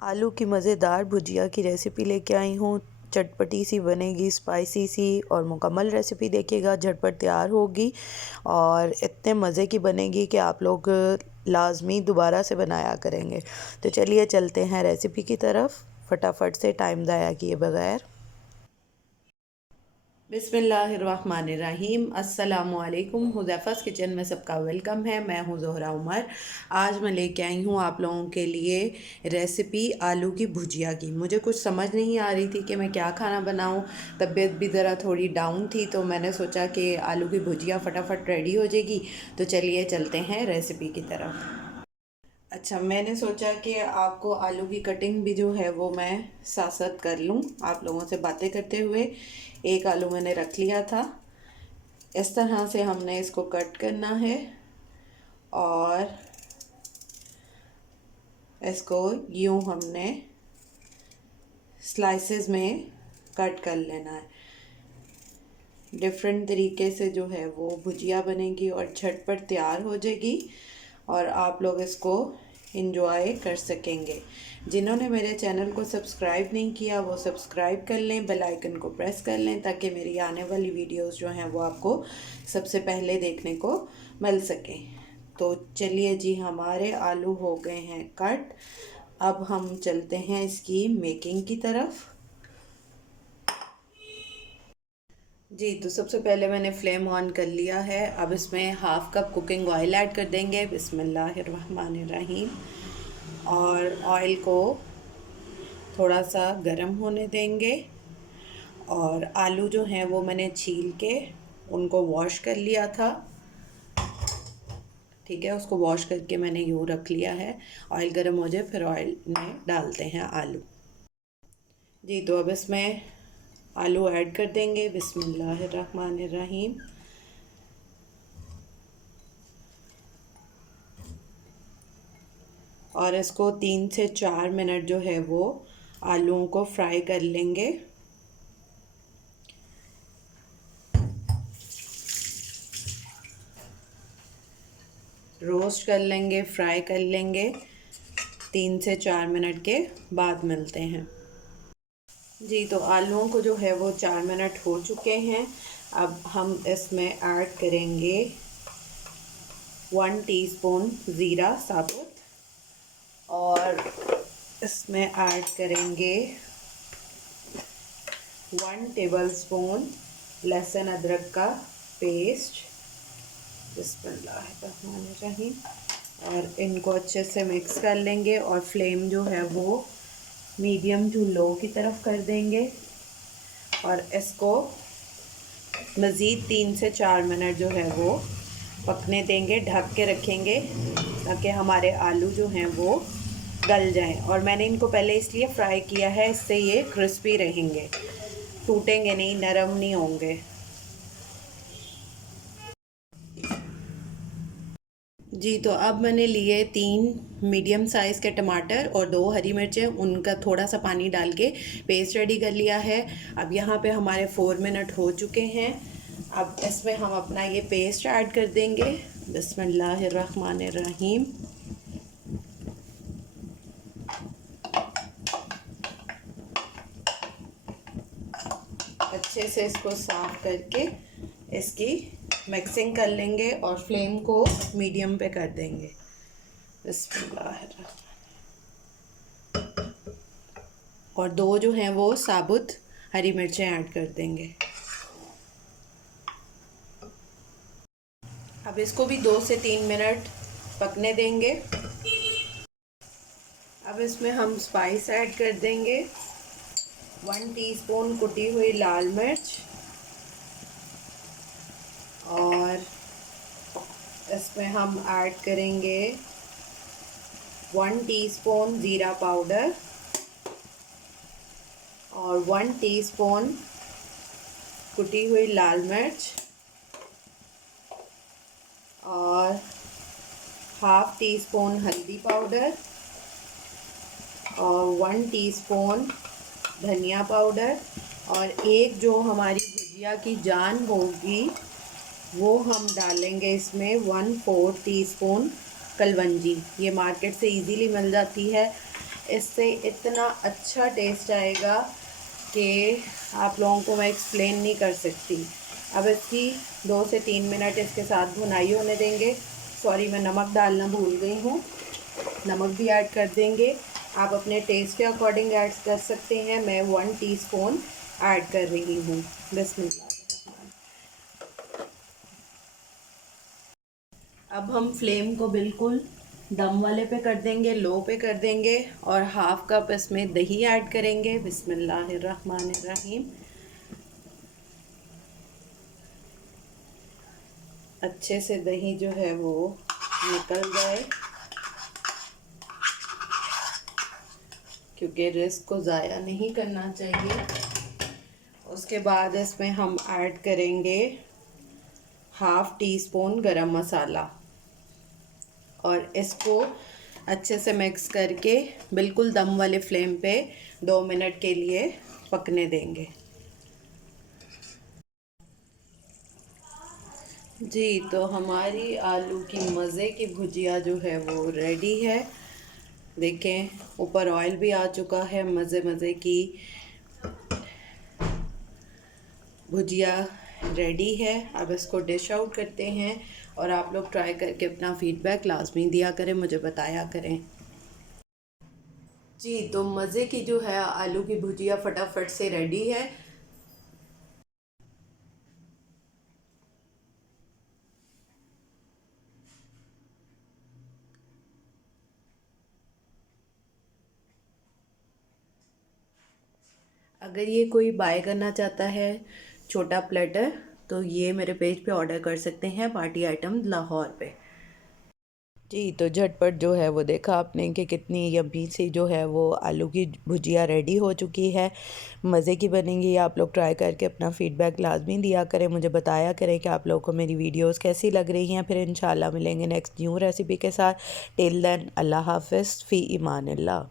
आलू की मज़ेदार भुजिया की रेसिपी लेके आई हूँ। चटपटी सी बनेगी, स्पाइसी सी और मुकम्मल रेसिपी देखिएगा, झटपट तैयार होगी और इतने मज़े की बनेगी कि आप लोग लाजमी दोबारा से बनाया करेंगे। तो चलिए चलते हैं रेसिपी की तरफ फटाफट से, टाइम ज़ाया किए बगैर। बिस्मिल्लाहिर्रहमानिर्रहीम। अस्सलामुअलैकुम। हुज़ैफ़ा's किचन में सबका वेलकम है। मैं हूँ ज़ोहरा उमर। आज मैं लेके आई हूँ आप लोगों के लिए रेसिपी आलू की भुजिया की। मुझे कुछ समझ नहीं आ रही थी कि मैं क्या खाना बनाऊँ। तबीयत भी ज़रा थोड़ी डाउन थी, तो मैंने सोचा कि आलू की भुजिया फटाफट रेडी हो जाएगी। तो चलिए चलते हैं रेसिपी की तरफ। अच्छा, मैंने सोचा कि आपको आलू की कटिंग भी जो है वो मैं साथ साथ कर लूँ आप लोगों से बातें करते हुए। एक आलू मैंने रख लिया था। इस तरह से हमने इसको कट करना है और इसको यूँ हमने स्लाइसेस में कट कर लेना है। डिफरेंट तरीके से जो है वो भुजिया बनेगी और झटपट तैयार हो जाएगी और आप लोग इसको इंजॉय कर सकेंगे। जिन्होंने मेरे चैनल को सब्सक्राइब नहीं किया वो सब्सक्राइब कर लें, बेल आइकन को प्रेस कर लें ताकि मेरी आने वाली वीडियोस जो हैं वो आपको सबसे पहले देखने को मिल सकें। तो चलिए जी, हमारे आलू हो गए हैं कट। अब हम चलते हैं इसकी मेकिंग की तरफ। जी, तो सबसे पहले मैंने फ्लेम ऑन कर लिया है। अब इसमें half cup cooking oil add कर देंगे। बिस्मिल्लाहिर्रहमानिर्रहीम। और ऑयल को थोड़ा सा गर्म होने देंगे और आलू जो हैं वो मैंने छील के उनको वॉश कर लिया था। ठीक है, उसको वॉश करके मैंने यूँ रख लिया है। ऑयल गर्म हो जाए फिर ऑयल में डालते हैं आलू। जी, तो अब इसमें आलू ऐड कर देंगे। बिस्मिल्लाहिर्रहमानिर्रहीम। और इसको 3 से 4 मिनट जो है वो आलूओं को फ्राई कर लेंगे। रोस्ट कर लेंगे, फ्राई कर लेंगे। 3 से 4 मिनट के बाद मिलते हैं। जी, तो आलूओं को जो है वो 4 मिनट हो चुके हैं। अब हम इसमें ऐड करेंगे 1 टीस्पून ज़ीरा साबुत और इसमें ऐड करेंगे 1 टेबलस्पून लहसुन अदरक का पेस्ट। बिस्मिल्लाहिर्रहमानिर्रहीम। और इनको अच्छे से मिक्स कर लेंगे और फ्लेम जो है वो मीडियम टू लो की तरफ कर देंगे और इसको मज़ीद 3 से 4 मिनट जो है वो पकने देंगे। ढक के रखेंगे ताकि हमारे आलू जो हैं वो गल जाएं। और मैंने इनको पहले इसलिए फ्राई किया है, इससे ये क्रिस्पी रहेंगे, टूटेंगे नहीं, नरम नहीं होंगे। जी, तो अब मैंने लिए 3 मीडियम साइज़ के टमाटर और 2 हरी मिर्चें, उनका थोड़ा सा पानी डाल के पेस्ट रेडी कर लिया है। अब यहाँ पे हमारे 4 मिनट हो चुके हैं। अब इसमें हम अपना ये पेस्ट ऐड कर देंगे। बिस्मिल्लाहिर्रहमानिर्रहीम। अच्छे से इसको साफ करके इसकी मिक्सिंग कर लेंगे और फ्लेम को मीडियम पे कर देंगे। बिस्मिल्लाहिर्रहमानिर्रहीम। और 2 जो हैं वो साबुत हरी मिर्चें ऐड कर देंगे। अब इसको भी 2 से 3 मिनट पकने देंगे। अब इसमें हम स्पाइस ऐड कर देंगे। 1 टीस्पून कुटी हुई लाल मिर्च और इसमें हम ऐड करेंगे 1 टीस्पून ज़ीरा पाउडर और 1 टीस्पून कुटी हुई लाल मिर्च और हाफ़ टीस्पून हल्दी पाउडर और 1 टीस्पून धनिया पाउडर और एक जो हमारी भुजिया की जान होगी वो हम डालेंगे इसमें 1/4 टीस्पून कलवंजी। ये मार्केट से इजीली मिल जाती है। इससे इतना अच्छा टेस्ट आएगा कि आप लोगों को मैं एक्सप्लेन नहीं कर सकती। अब इसकी 2 से 3 मिनट इसके साथ भुनाई होने देंगे। सॉरी, मैं नमक डालना भूल गई हूँ, नमक भी ऐड कर देंगे। आप अपने टेस्ट के अकॉर्डिंग ऐड कर सकते हैं। मैं 1 टीस्पून ऐड कर रही हूँ। बिस्मिल्लाह। अब हम फ्लेम को बिल्कुल दम वाले पे कर देंगे, लो पे कर देंगे और हाफ कप इसमें दही ऐड करेंगे। बिस्मिल्लाहिर्रहमानिर्रहीम। अच्छे से दही जो है वो निकल जाए, क्योंकि रिस्क को ज़ाया नहीं करना चाहिए। उसके बाद इसमें हम ऐड करेंगे हाफ़ टी स्पून गरम मसाला और इसको अच्छे से मिक्स करके बिल्कुल दम वाले फ्लेम पे 2 मिनट के लिए पकने देंगे। जी, तो हमारी आलू की मज़े की भुजिया जो है वो रेडी है। देखें, ऊपर ऑयल भी आ चुका है। मज़े मज़े की भुजिया रेडी है। अब इसको डिश आउट करते हैं और आप लोग ट्राई करके अपना फ़ीडबैक लाजमी दिया करें, मुझे बताया करें। जी, तो मज़े की जो है आलू की भुजिया फटाफट से रेडी है। अगर ये कोई बाय करना चाहता है छोटा प्लेटर, तो ये मेरे पेज पे ऑर्डर कर सकते हैं, पार्टी आइटम लाहौर पे। जी, तो झटपट जो है वो देखा आपने कि कितनी यम्मी सी जो है वो आलू की भुजिया रेडी हो चुकी है। मज़े की बनेंगी। आप लोग ट्राई करके अपना फ़ीडबैक लाजमी दिया करें, मुझे बताया करें कि आप लोगों को मेरी वीडियोस कैसी लग रही हैं। फिर इंशाल्लाह मिलेंगे नेक्स्ट न्यू रेसिपी के साथ। टिल देन, अल्लाह हाफ़िज़, फ़ी ईमानिल्लाह।